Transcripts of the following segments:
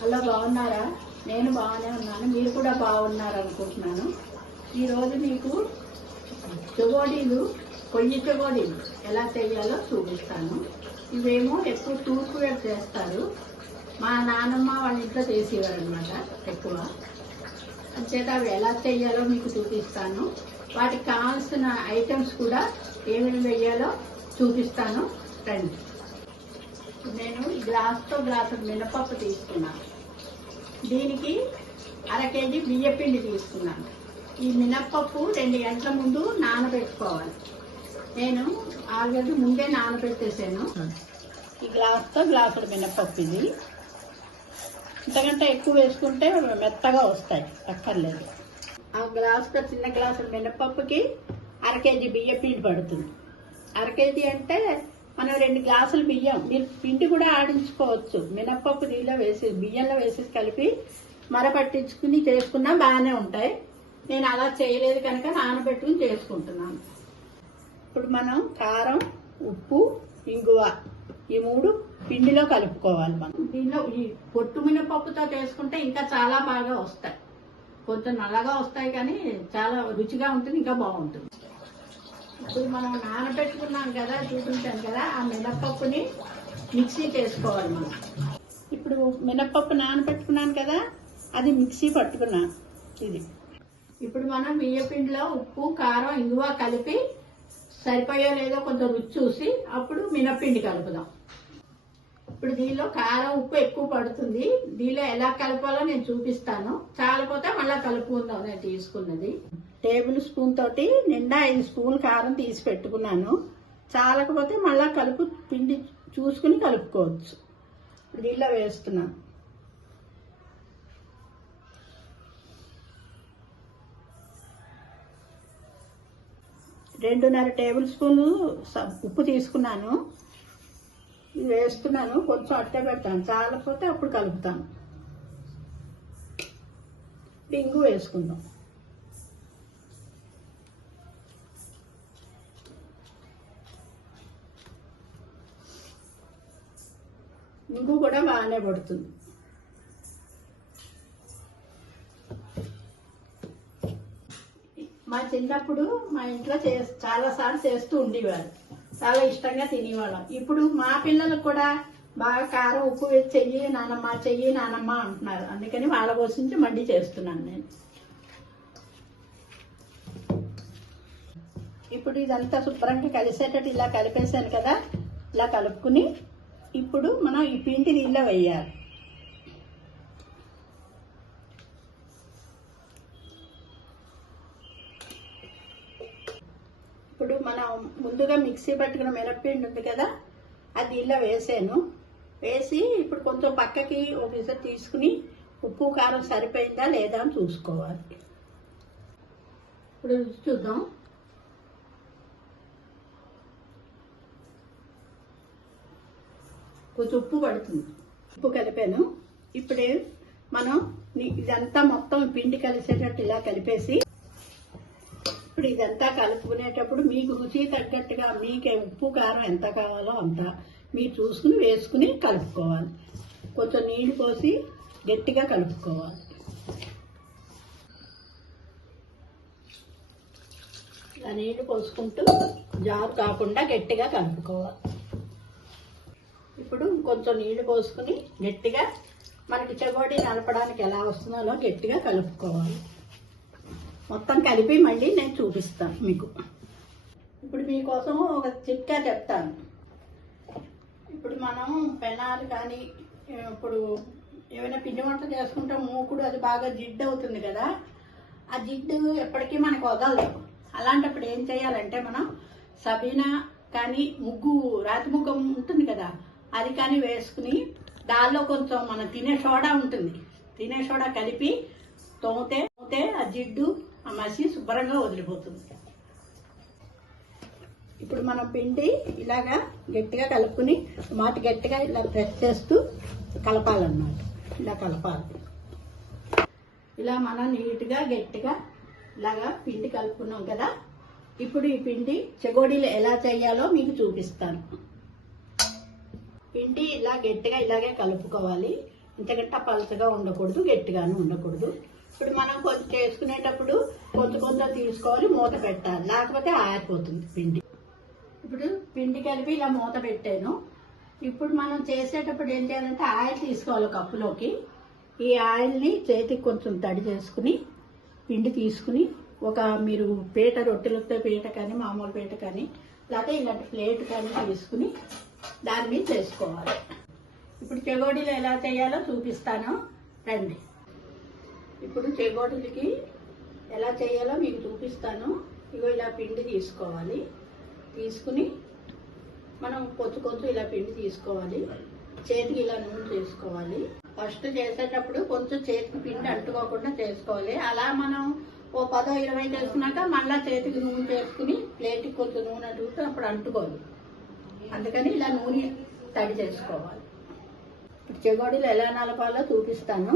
Hello బాగున్నారా? నేను బాగానే ఉన్నాను. మీరు కూడా బాగున్నారు అనుకుంటున్నాను. ఈరోజు మీకు చెగోడీలు కొయ్యి చెగోడీలు ఎలా చేయాలో చూపిస్తాను. ఇవేమో ఎక్కువ తూర్పు చేస్తారు. మా నానమ్మ వాళ్ళ ఇంట్లో చేసేవారు అనమాట ఎక్కువ. అంచేత అవి ఎలా చేయాలో మీకు చూపిస్తాను. వాటికి కావాల్సిన ఐటమ్స్ కూడా ఏమేమి వేయాలో చూపిస్తాను. రండి. నేను గ్లాస్తో గ్లాసు మినపప్పు తీసుకున్నాను దీనికి అర కేజీ బియ్యపిండి తీసుకున్నాను ఈ మినప్పప్పు రెండు గంటల ముందు నానబెట్టుకోవాలి. నేను ఆల్రెడీ ముందే నానబెట్టేసాను. ఈ గ్లాస్తో గ్లాసుడు మినప్పప్పు ఇది. ఇంతకంటే ఎక్కువ వేసుకుంటే మెత్తగా వస్తాయి. అక్కర్లేదు. ఆ గ్లాసుతో చిన్న గ్లాసుల మినప్పప్పుకి అర కేజీ బియ్య పిండి పడుతుంది. అర కేజీ అంటే మనం రెండు గ్లాసులు బియ్యం మీరు పిండి కూడా ఆడించుకోవచ్చు. మినప్పప్పు నీళ్ళలో వేసి బియ్యంలో వేసేసి కలిపి మర పట్టించుకుని చేసుకున్నా బాగానే ఉంటాయి. నేను అలా చేయలేదు కనుక నానబెట్టుకుని చేసుకుంటున్నాను. ఇప్పుడు మనం కారం ఉప్పు ఇంగువ ఈ మూడు పిండిలో కలుపుకోవాలి మనం. దీనిలో ఈ పొట్టు మినపప్పుతో చేసుకుంటే ఇంకా చాలా బాగా వస్తాయి. కొంచెం నల్లగా వస్తాయి కానీ చాలా రుచిగా ఉంటుంది ఇంకా బాగుంటుంది. ఇప్పుడు మనం నానబెట్టుకున్నాం కదా చూపించాం కదా ఆ మినపప్పుని మిక్సీ చేసుకోవాలి మనం. ఇప్పుడు మినప్పప్పు నానబెట్టుకున్నాను కదా అది మిక్సీ పట్టుకున్నాను ఇది. ఇప్పుడు మనం బియ్యపిండిలో ఉప్పు కారం ఇంగువ కలిపి సరిపోయో లేదో కొంచెం రుచి చూసి అప్పుడు మినప్పిండి కలుపుదాం. ఇప్పుడు దీనిలో కారం ఉప్పు ఎక్కువ పడుతుంది. దీనిలో ఎలా కలపాలో నేను చూపిస్తాను. చాలపోతే మళ్ళీ కలుపుకుందాం నేను తీసుకున్నది. టేబుల్ స్పూన్ తోటి నిండా ఐదు స్పూన్ కారం తీసి పెట్టుకున్నాను. చాలకపోతే మళ్ళీ కలుపు పిండి చూసుకుని కలుపుకోవచ్చు. ఇప్పుడు దీనిలో వేస్తున్నాను రెండున్నర టేబుల్ స్పూన్ ఉప్పు తీసుకున్నాను. వేస్తున్నాను కొంచెం అట్టే పెడతాను. చాలకపోతే అప్పుడు కలుపుతాను. ఇంగు వేసుకుందాం. ఇంగు కూడా బాగానే పడుతుంది. మా చిన్నప్పుడు మా ఇంట్లో చే చాలా సార్లు చేస్తూ ఉండేవారు. చాలా ఇష్టంగా తినేవాళ్ళం. ఇప్పుడు మా పిల్లలకు కూడా బాగా కారం ఉప్పు వేసి చెయ్యి నానమ్మ చెయ్యి నానమ్మ అంటున్నారు. అందుకని వాళ్ళ కోసం నుంచి మళ్ళీ చేస్తున్నాను నేను. ఇప్పుడు ఇదంతా శుభ్రంగా కలిసేటట్టు ఇలా కలిపేసాను కదా ఇలా కలుపుకుని ఇప్పుడు మనం ఈ పిండి నీళ్ళ వేయాలి. ఇప్పుడు మనం ముందుగా మిక్సీ పట్టుకున్న మినప్పిండి ఉంది కదా అది ఇలా వేసాను. వేసి ఇప్పుడు కొంచెం పక్కకి ఒక విస తీసుకుని ఉప్పు కారం సరిపోయిందా లేదా అని చూసుకోవాలి. ఇప్పుడు రుచి చూద్దాం. కొంచెం ఉప్పు పడుతుంది. ఉప్పు కలిపాను. ఇప్పుడే మనం ఇదంతా మొత్తం పిండి కలిసేటట్టు ఇలా కలిపేసి ఇప్పుడు ఇదంతా కలుపుకునేటప్పుడు మీకు రుచి తగ్గట్టుగా మీకు ఉప్పు కారం ఎంత కావాలో అంత మీరు చూసుకుని వేసుకుని కలుపుకోవాలి. కొంచెం నీళ్ళు పోసి గట్టిగా కలుపుకోవాలి. ఆ నీళ్ళు పోసుకుంటూ జారు కాకుండా గట్టిగా కలుపుకోవాలి. ఇప్పుడు కొంచెం నీళ్ళు పోసుకుని గట్టిగా మనకి చెగోడి నలపడానికి ఎలా వస్తుందో గట్టిగా కలుపుకోవాలి. మొత్తం కలిపి మళ్ళీ నేను చూపిస్తాను మీకు. ఇప్పుడు మీకోసం ఒక చిట్కా చెప్తాను. ఇప్పుడు మనం పెనాలు కానీ ఇప్పుడు ఏమైనా పిండి వంటలు చేసుకుంటే మూకుడు అది బాగా జిడ్డు అవుతుంది కదా. ఆ జిడ్డు ఎప్పటికీ మనకు వదలదు. అలాంటప్పుడు ఏం చేయాలంటే మనం సబీనా కానీ ముగ్గు రాతి ముగ్గు ఉంటుంది కదా అది కానీ వేసుకుని దానిలో కొంచెం మనం తినే సోడా ఉంటుంది. తినే సోడా కలిపి తోమితే తోమితే ఆ జిడ్డు ఆ మసి శుభ్రంగా వదిలిపోతుంది. ఇప్పుడు మనం పిండి ఇలాగా గట్టిగా కలుపుకుని మాట గట్టిగా ఇలా ప్రెస్ చేస్తూ కలపాలన్నమాట. ఇలా కలపాలి. ఇలా మనం నీట్గా గట్టిగా ఇలాగా పిండి కలుపుకున్నాం కదా? ఇప్పుడు ఈ పిండి చెగోడీలు ఎలా చేయాలో మీకు చూపిస్తాను. పిండి ఇలా గట్టిగా ఇలాగే కలుపుకోవాలి. ఇంతకంటే పలుచగా ఉండకూడదు గట్టిగాను ఉండకూడదు. ఇప్పుడు మనం కొంచెం చేసుకునేటప్పుడు కొంత కొంత తీసుకోవాలి మూత పెట్టాలి. లేకపోతే ఆరిపోతుంది పిండి. ఇప్పుడు పిండి కలిపి ఇలా మూత పెట్టాను. ఇప్పుడు మనం చేసేటప్పుడు ఏం చేయాలంటే ఆయిల్ తీసుకోవాలి కప్పులోకి. ఈ ఆయిల్ని చేతికి కొంచెం తడి చేసుకుని పిండి తీసుకుని ఒక మీరు పీట రొట్టెలతో పీట కానీ మామూలు పీట కానీ లేకపోతే ఇలాంటి ప్లేట్ కానీ తీసుకుని దాని మీద చేసుకోవాలి. ఇప్పుడు చెగోడీలు ఎలా చేయాలో చూపిస్తాను. రండి. ఇప్పుడు చెగోడీలకి ఎలా చేయాలో మీకు చూపిస్తాను. ఇగో ఇలా పిండి తీసుకోవాలి. తీసుకుని మనం కొంచెం కొంచెం ఇలా పిండి తీసుకోవాలి. చేతికి ఇలా నూనె చేసుకోవాలి. ఫస్ట్ చేసేటప్పుడు కొంచెం చేతికి పిండి అంటుకోకుండా చేసుకోవాలి. అలా మనం ఓ పదో ఇరవై చేసుకున్నాక మళ్ళా చేతికి నూనె చేసుకుని ప్లేట్కి కొంచెం నూనె అంటుకుంటే అప్పుడు అంటుకోదు అందుకని ఇలా నూనె తడి చేసుకోవాలి. ఇప్పుడు చెగోడీలు ఎలా నలపాలో చూపిస్తాను.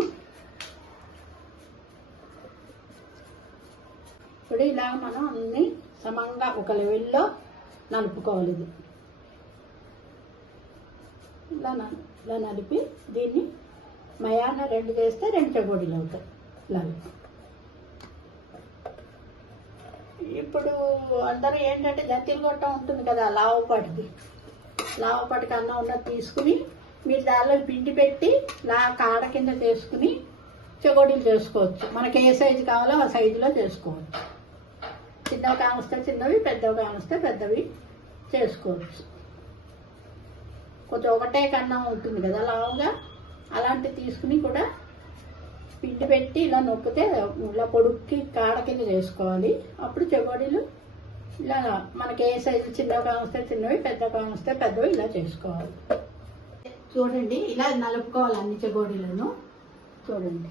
ఇప్పుడు ఇలా మనం అన్ని సమంగా ఒక లెవెల్లో నలుపుకోవాలి ఇది. ఇలా న- ఇలా నలిపి దీన్ని మయాన రెండు చేస్తే రెండు చెగోడీలు అవుతాయి. ఇలా ఇప్పుడు అందరూ ఏంటంటే జంతిలు గొట్ట ఉంటుంది కదా లావుపాటిది. లావుపాటికి అన్నం ఉన్నది తీసుకుని మీరు దానిలో పిండి పెట్టి లా కాడ కింద చేసుకుని చెగోడీలు చేసుకోవచ్చు. మనకి ఏ సైజు కావాలో ఆ సైజులో చేసుకోవచ్చు. చిన్నవి కానిస్తే చిన్నవి పెద్దవి కానిస్తే పెద్దవి చేసుకోవచ్చు. కొంచెం ఒకటే కన్నం ఉంటుంది కదా లావుగా. అలాంటివి తీసుకుని కూడా పిండి పెట్టి ఇలా నొక్కితే ఇలా పొడుక్కి కాడ కింద చేసుకోవాలి. అప్పుడు చెగోడీలు ఇలా మనకి ఏ సైజు చిన్నవి కానిస్తే చిన్నవి పెద్ద కానిస్తే పెద్దవి ఇలా చేసుకోవాలి. చూడండి ఇలా నలుపుకోవాలి అన్ని చెగోడీలను చూడండి.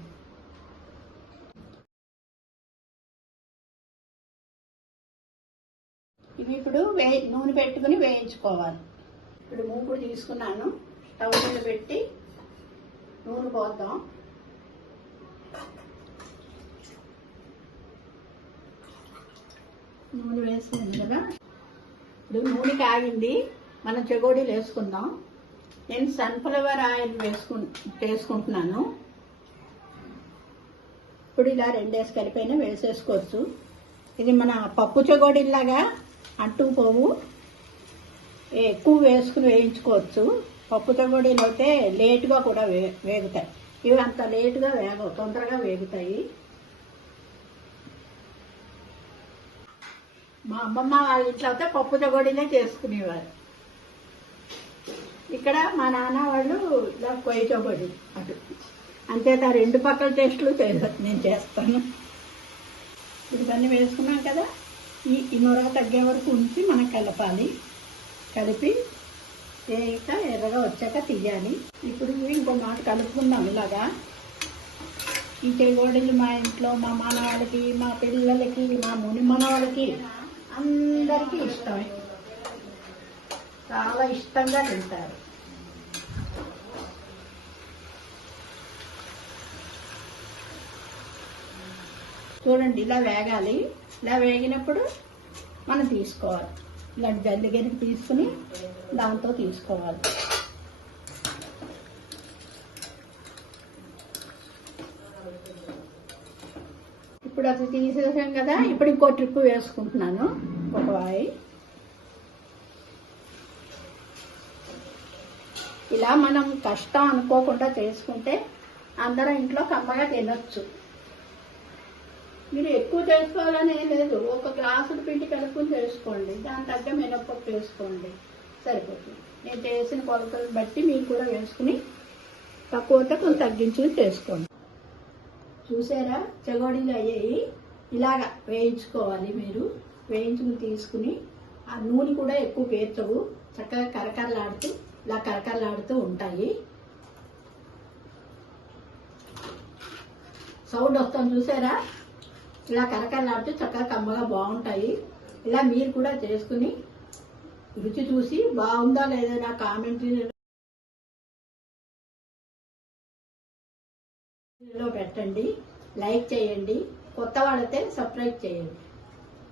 ఇవి ఇప్పుడు వే నూనె పెట్టుకుని వేయించుకోవాలి. ఇప్పుడు మూకుడు తీసుకున్నాను. స్టవ్ మీద పెట్టి నూనె పోద్దాం. నూనె వేసుకుంది కదా. ఇప్పుడు నూనె కాగింది. మనం చెగోడీలు వేసుకుందాం. నేను సన్ఫ్లవర్ ఆయిల్ వేసుకు వేసుకుంటున్నాను. ఇప్పుడు ఇలా రెండేసి కలిపైన వేసేసుకోవచ్చు. ఇది మన పప్పు చెగోడీలాగా అంటుకుపోవు ఎక్కువ వేసుకుని వేయించుకోవచ్చు. పప్పు చెగోడీలు అయితే లేటుగా కూడా వే వేగుతాయి. ఇవి అంత లేటుగా వేగవు తొందరగా వేగుతాయి. మా అమ్మమ్మ వాళ్ళ ఇంట్లో అయితే పప్పు చెగోడీలే చేసుకునేవారు. ఇక్కడ మా నాన్న వాళ్ళు ఇలా కొయ్య అటు. అటు అంతేత రెండు పక్కల టేస్ట్లు చేస్తారు నేను చేస్తాను. ఇవన్నీ వేసుకున్నాం కదా? ఈ ఈ నొరగ తగ్గే వరకు ఉంచి మనం కలపాలి. కలిపి తేక ఎర్రగా వచ్చాక తీయాలి. ఇప్పుడు ఇంకో మాట కలుపుకుందాం ఇలాగా. ఈ చెగోడీలు మా ఇంట్లో మా మనవాళ్ళకి మా పిల్లలకి మా ముని మనవాళ్ళకి అందరికీ ఇష్టమే. చాలా ఇష్టంగా తింటారు. చూడండి ఇలా వేగాలి. ఇలా వేగినప్పుడు మనం తీసుకోవాలి. ఇలా జల్లిగరికి తీసుకుని దాంతో తీసుకోవాలి. ఇప్పుడు అది తీసేసాం కదా ఇప్పుడు ఇంకో ట్రిప్ వేసుకుంటున్నాను. ఒక వాయి. ఇలా మనం కష్టం అనుకోకుండా చేసుకుంటే అందరం ఇంట్లో కమ్మగా తినొచ్చు. మీరు ఎక్కువ చేసుకోవాలని ఏం లేదు. ఒక గ్లాసుడు పిండి కలుపుకుని చేసుకోండి దాని తగ్గ మినప్పప్పు వేసుకోండి. సరిపోతుంది. నేను చేసిన కొలతలు బట్టి మీరు కూడా వేసుకుని తక్కువ కొంత కొంచెం తగ్గించుకుని చేసుకోండి చూసారా? చెగోడీలు అయ్యాయి. ఇలాగ వేయించుకోవాలి మీరు. వేయించుకుని తీసుకుని ఆ నూనె కూడా ఎక్కువ పేర్చవు. చక్కగా కరకరలాడుతూ ఇలా కరకరలాడుతూ ఉంటాయి. సౌండ్ వస్తాం చూసారా? ఇలా కరకరలాడుతూ చక్కగా కమ్మగా బాగుంటాయి. ఇలా మీరు కూడా చేసుకుని రుచి చూసి బాగుందా లేదా నా కామెంట్రీలో పెట్టండి. లైక్ చేయండి. కొత్త వాళ్ళైతే సబ్స్క్రైబ్ చేయండి.